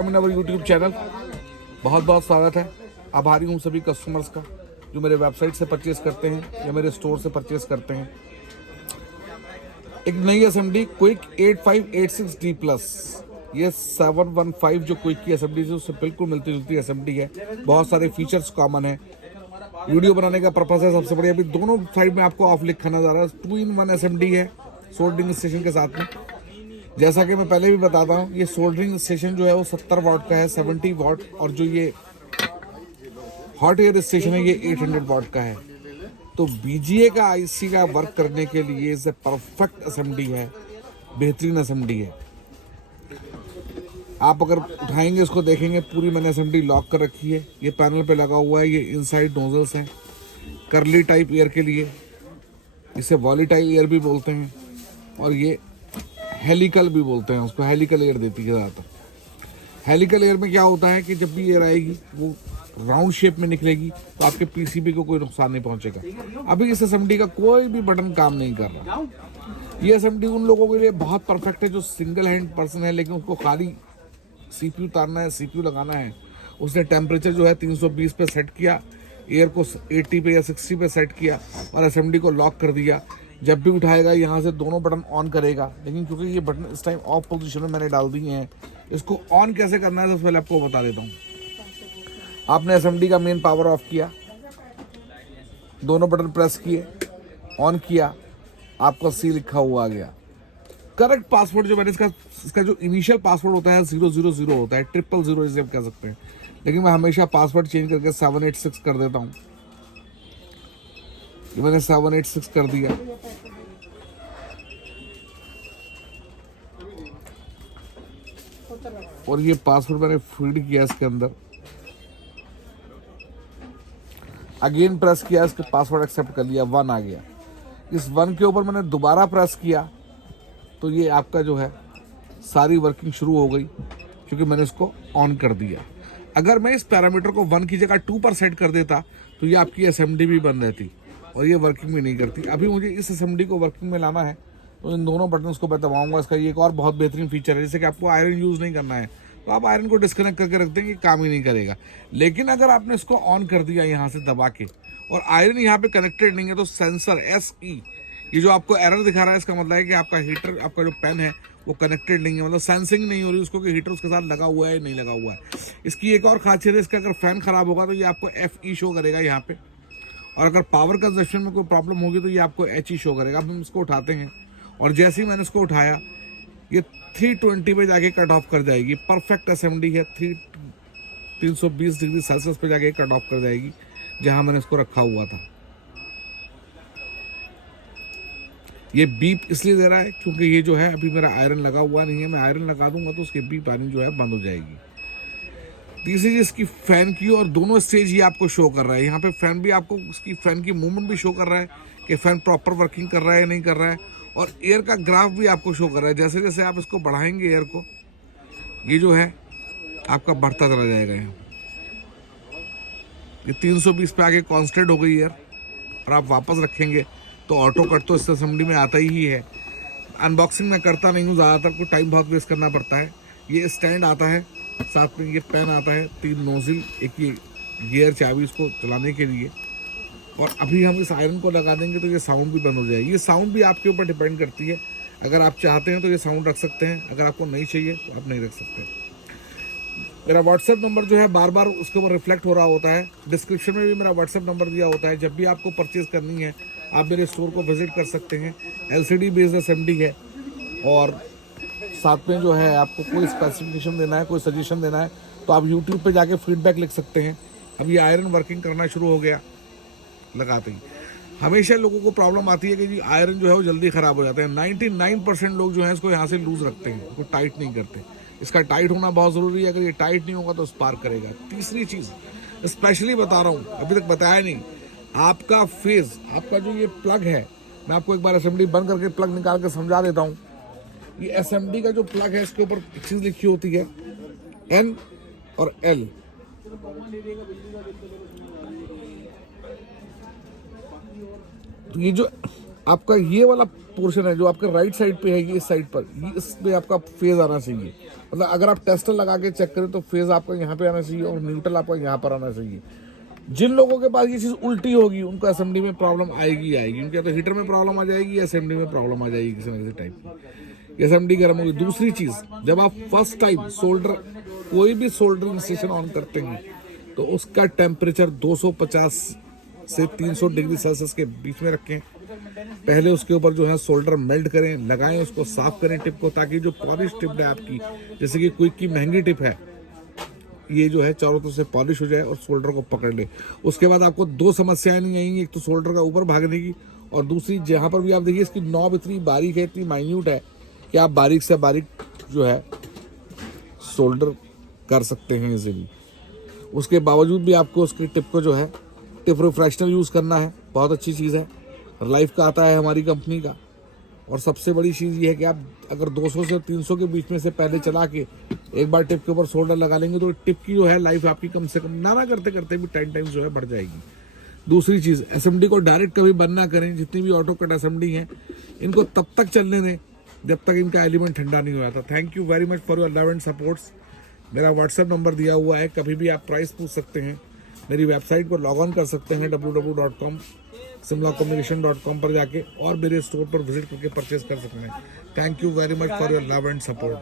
YouTube channel बहुत बहुत स्वागत है। आभारी हूँ सभी कस्टमर्स का जो मेरे वेबसाइट से परचेज करते हैं या मेरे स्टोर से परचेज करते हैं। एक नई एसएमडी क्विक 8586D प्लस, ये 715 जो क्विक की एसएमडी है उससे बिल्कुल मिलती जुलती एसएमडी है। बहुत सारे फीचर्स कॉमन है। वीडियो बनाने का पर्पस है सबसे बढ़िया। अभी दोनों साइड में आपको ऑफ लिखा नजर आ रहा है। 2-in-1 एसएमडी है सोल्डरिंग स्टेशन के साथ में। जैसा कि मैं पहले भी बताता हूँ, ये सोल्डरिंग स्टेशन जो है वो 70 वाट का है, 70 वाट, और जो ये हॉट एयर स्टेशन है ये 800 वाट का है। तो बीजीए का आईसी का वर्क करने के लिए इसे परफेक्ट एसएमडी है, बेहतरीन एसएमडी है। आप अगर उठाएंगे इसको देखेंगे, पूरी मैंने एसएमडी लॉक कर रखी है। ये पैनल पे लगा हुआ है, ये इनसाइड नोजल्स हैं करली टाइप एयर के लिए, इसे वॉलीटाइल एयर भी बोलते हैं, और ये हेलिकल भी बोलते हैं उसको। हेलिकल एयर देती है ज़्यादातर। हेलिकल एयर में क्या होता है कि जब भी एयर आएगी वो राउंड शेप में निकलेगी तो आपके पीसीबी को कोई नुकसान नहीं पहुंचेगा। अभी इस एसएमडी का कोई भी बटन काम नहीं कर रहा। ये एसएमडी उन लोगों के लिए बहुत परफेक्ट है जो सिंगल हैंड पर्सन है, लेकिन उसको खाली सीपीयू उतारना है, सीपीयू लगाना है। उसने टेम्परेचर जो है 320 पे सेट किया, एयर को 80 पे या 60 पे सेट किया और एसएमडी को लॉक कर दिया। जब भी उठाएगा यहाँ से दोनों बटन ऑन करेगा, लेकिन क्योंकि ये बटन इस टाइम ऑफ पोजीशन में मैंने डाल दिए हैं, इसको ऑन कैसे करना है सबसे पहले आपको बता देता हूँ। आपने एसएमडी का मेन पावर ऑफ किया, दोनों बटन प्रेस किए, ऑन किया, आपका सी लिखा हुआ आ गया। करेक्ट पासवर्ड जो मैंने इसका जो इनिशियल पासवर्ड होता है 000 होता है, 000 इसे कह सकते हैं, लेकिन मैं हमेशा पासवर्ड चेंज करके 786 कर देता हूँ। ये मैंने 786 कर दिया। और ये पासवर्ड मैंने फीड किया इसके अंदर, अगेन प्रेस किया, इसके पासवर्ड एक्सेप्ट कर लिया, 1 आ गया। इस 1 के ऊपर मैंने दोबारा प्रेस किया तो ये आपका जो है सारी वर्किंग शुरू हो गई, क्योंकि मैंने इसको ऑन कर दिया। अगर मैं इस पैरामीटर को 1 की जगह 2 पर सेट कर देता तो ये आपकी एसएमडी भी बंद रहती और ये वर्किंग भी नहीं करती। अभी मुझे इस एसएमडी को वर्किंग में लाना है तो इन दोनों बटन्स को मैं दबाऊंगा। इसका ये एक और बहुत बेहतरीन फीचर है, जैसे कि आपको आयरन यूज़ नहीं करना है तो आप आयरन को डिस्कनेक्ट करके रख देंगे, काम ही नहीं करेगा। लेकिन अगर आपने इसको ऑन कर दिया यहाँ से दबा के और आयरन यहाँ पे कनेक्टेड नहीं है, तो सेंसर SE ये जो आपको एरर दिखा रहा है, इसका मतलब है कि आपका हीटर, आपका जो पेन है वो कनेक्टेड नहीं है, मतलब सेंसिंग नहीं हो रही उसको कि हीटर उसके साथ लगा हुआ है नहीं लगा हुआ है। इसकी एक और खासियत है, इसका अगर फैन खराब होगा तो ये आपको FE शो करेगा यहाँ पे, और अगर पावर कंजप्शन में कोई प्रॉब्लम होगी तो ये आपको HE शो करेगा। अब हम इसको उठाते हैं और जैसे ही मैंने इसको उठाया ये 320 पे जाके कट ऑफ कर जाएगी। परफेक्ट एसएमडी है, 320 डिग्री सेल्सियस पे जाके कट ऑफ कर जाएगी जहां मैंने इसको रखा हुआ था। ये बीप इसलिए दे रहा है क्योंकि ये जो है अभी मेरा आयरन लगा हुआ नहीं है। मैं आयरन लगा दूंगा तो उसकी बीप आनी जो है बंद हो जाएगी। तीसरी चीज इसकी फैन की, और दोनों स्टेज ही आपको शो कर रहा है। यहाँ पे फैन भी आपको, उसकी फैन की मूवमेंट भी शो कर रहा है कि फैन प्रॉपर वर्किंग कर रहा है या नहीं कर रहा है, और एयर का ग्राफ भी आपको शो कर रहा है। जैसे जैसे आप इसको बढ़ाएंगे एयर को, ये जो है आपका बढ़ता चला जाएगा। यहाँ ये 320 पे आके कांस्टेंट हो गई एयर, और आप वापस रखेंगे तो ऑटो कट तो इस असेंबली में आता ही है। अनबॉक्सिंग मैं करता नहीं हूँ ज़्यादातर, को टाइम बहुत वेस्ट करना पड़ता है। ये स्टैंड आता है, साथ में ये पेन आता है, 3 नोजिल, एक ये गियर चाबी इसको चलाने के लिए, और अभी हम इस आयरन को लगा देंगे तो ये साउंड भी बंद हो जाएगी। ये साउंड भी आपके ऊपर डिपेंड करती है। अगर आप चाहते हैं तो ये साउंड रख सकते हैं, अगर आपको नहीं चाहिए तो आप नहीं रख सकते। मेरा व्हाट्सएप नंबर जो है बार बार उसके ऊपर रिफ्लेक्ट हो रहा होता है, डिस्क्रिप्शन में भी मेरा व्हाट्सएप नंबर दिया होता है। जब भी आपको परचेज करनी है आप मेरे स्टोर को विजिट कर सकते हैं। LCD बेस्ड एसएमडी है, और साथ में जो है आपको कोई स्पेसिफिकेशन देना है, कोई सजेशन देना है तो आप यूट्यूब पे जाके फीडबैक लिख सकते हैं। अब ये आयरन वर्किंग करना शुरू हो गया लगाते ही। हमेशा लोगों को प्रॉब्लम आती है कि जी आयरन जो है वो जल्दी ख़राब हो जाता है। 99% लोग जो है इसको यहाँ से लूज़ रखते हैं, इसको टाइट नहीं करते। इसका टाइट होना बहुत ज़रूरी है, अगर ये टाइट नहीं होगा तो स्पार्क करेगा। तीसरी चीज़ स्पेशली बता रहा हूँ, अभी तक बताया नहीं, आपका फेज, आपका जो ये प्लग है, मैं आपको एक बार एसएमडी बंद करके प्लग निकाल के समझा देता हूँ। ये एसएमडी का जो प्लग है इसके ऊपर एक चीज़ लिखी होती है N और L। तो ये जो आपका ये वाला पोर्शन है जो आपके राइट साइड पे है, ये इस साइड पर, ये इसमें आपका फेज आना चाहिए। मतलब अगर आप टेस्टर लगा के चेक करें तो फेज आपका यहाँ पे आना चाहिए और न्यूट्रल आपका यहाँ पर आना चाहिए। जिन लोगों के पास ये चीज़ उल्टी होगी उनको असेंबली में प्रॉब्लम आएगी आएगी, उनके तो हीटर में प्रॉब्लम आ जाएगी या असेंबली में प्रॉब्लम आ जाएगी किसी न किसी टाइप की, असेंबली गर्म होगी। दूसरी चीज़, जब आप फर्स्ट टाइम सोल्डर कोई भी सोल्डरिंग स्टेशन ऑन करते हैं तो उसका टेम्परेचर 250 से 300 डिग्री सेल्सियस के बीच में रखें। पहले उसके ऊपर जो है सोल्डर मेल्ट करें, लगाएं, उसको साफ करें टिप को, ताकि जो पॉलिश टिप है आपकी, जैसे कि क्विक की महंगी टिप है, ये जो है चारों तरफ से पॉलिश हो जाए और सोल्डर को पकड़ ले। उसके बाद आपको दो समस्याएं नहीं आएंगी, एक तो सोल्डर का ऊपर भागने की, और दूसरी जहाँ पर भी आप देखिए इसकी नॉब इतनी बारीक है, इतनी माइन्यूट है कि आप बारीक से बारीक जो है सोल्डर कर सकते हैं इजीली। उसके बावजूद भी आपको उसकी टिप को जो है टिप रिफ्रेशनर यूज़ करना है, बहुत अच्छी चीज़ है, लाइफ का आता है हमारी कंपनी का। और सबसे बड़ी चीज़ ये है कि आप अगर 200 से 300 के बीच में से पहले चला के एक बार टिप के ऊपर सोल्डर लगा लेंगे तो टिप की जो है लाइफ आपकी कम से कम ना करते करते भी 10 टाइम्स जो है बढ़ जाएगी। दूसरी चीज़, एसएमडी को डायरेक्ट कभी बंद ना करें। जितनी भी ऑटो कट एसएमडी हैं इनको तब तक चलने दें जब तक इनका एलिमेंट ठंडा नहीं हो जाता। Thank you very much for your love and supports. मेरा व्हाट्सएप नंबर दिया हुआ है, कभी भी आप प्राइस पूछ सकते हैं। मेरी वेबसाइट पर लॉग ऑन कर सकते हैं www.simlacommunication.com पर जाके, और मेरे स्टोर पर विजिट करके परचेज कर सकते हैं। Thank you very much for your love and support.